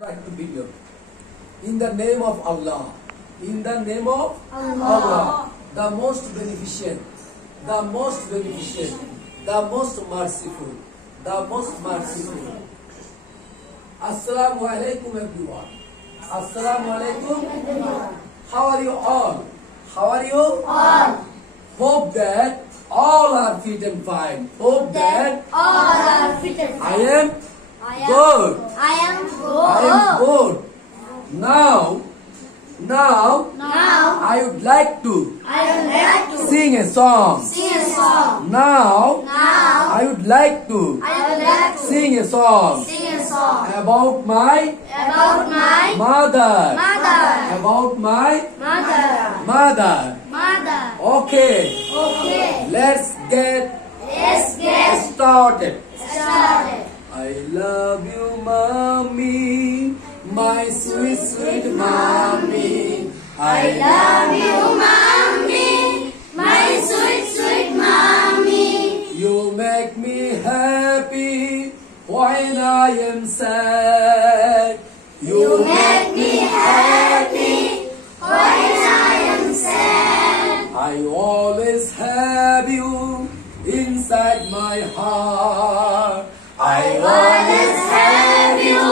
Right to video. In the name of Allah. In the name of Allah. The most beneficent. The most beneficent. The most merciful. The most merciful. Assalamu alaikum everyone. Assalamu alaikum. How are you all? How are you? All. Hope that all are fit and fine. Hope that all are fit and I fine. am good. I am good. I am good. Now I would like to I would like to sing a song. sing a song. Now Now I would like to I would like to sing a song sing a song about my about my mother. mother. About my Mother. mother. Mother. Okay, Okay. let's get Let's get started. started. I love you, mommy, my sweet, sweet mommy. I love you, mommy, my sweet, sweet mommy. You make me happy when I am sad. You make me happy when I am sad. I always have you inside my heart. I Always have you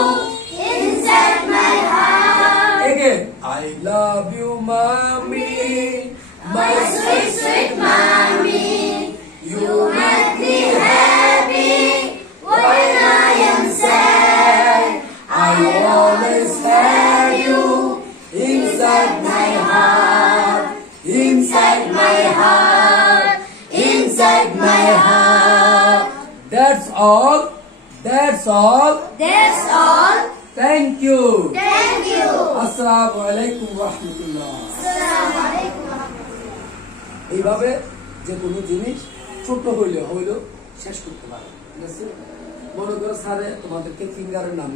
inside my heart. Again, I love you, mommy, My sweet, sweet mommy. You make me happy when I am sad. I always have you inside my heart, inside my heart, inside my heart. That's all. That's all. That's all. Thank you. Thank you. Assalamu alaikum warahmatullah. Assalamu alaikum. এইভাবে যে কোনো জিনিস ছোট হইলেও শেষ করতে পারে। ঠিক আছে? মনে করো স্যারে তোমাদেরকে ফিঙ্গারের নাম